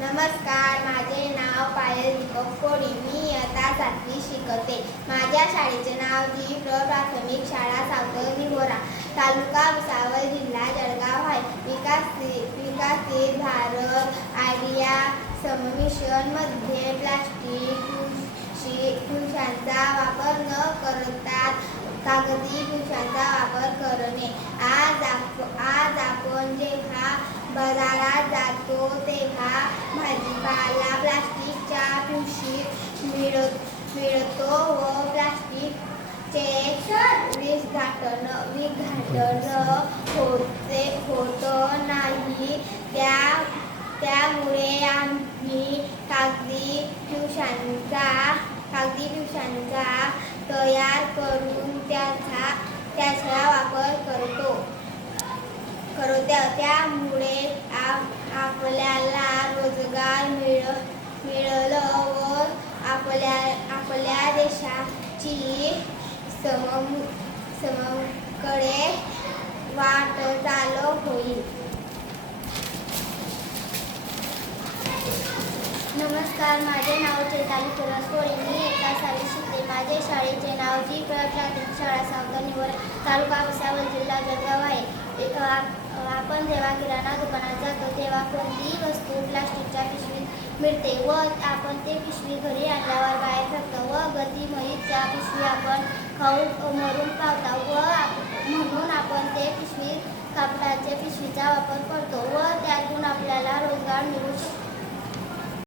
नमस्कार, माझे नाव पायल दीपक कोळी. मी इयत्ता 7वी शिकते. माझ्या शाळेचे नाव जी. प्र. प्राथमिक शाळा सावतर निवोरा, तालुका भुसावळ, जिल्हा जळगाव आहे. विकसित भारत आयडिया समिशन मध्ये प्लास्टिक पिशव्यांचा वापर न करता कागदी पिशव्यांचा वापर करणे. आज आपण जेव्हा बाजारात जातो तेव्हा भाजीपाला प्लास्टिकच्या पिशवीत मिळतो व प्लास्टिकचे विघटन होत नाही. त्यामुळे आम्ही कागदी पिशव्यांचा तयार करून त्याचा वापर करतो. त्यामुळे आपल्याला रोजगार मिळेल व आपल्या देशाची समकडे वाटचाल होईल. नमस्कार, माझे नाव चैताली सुरज कोळी. मी इयत्ता 6वी शिकते. माझ्या शाळेचे नाव जी. प्र. प्राथमिक शाळा सावतर निवोरा, तालुका भुसावळ, जिल्हा जळगाव आहे. आपण जेव्हा किराणा दुकानात जातो तेव्हा कोणतीही वस्तू प्लास्टिकच्या पिशवीत मिळते व आपण ते पिशवी घरी आणल्यावर बाहेर फेकतो व गतिमयीच्या पिशवी आपण खाऊन मरून पावतो व म्हणून आपण ते कापडाच्या पिशवीचा वापर करतो व त्यातून आपल्याला रोजगार मिळू शकतो.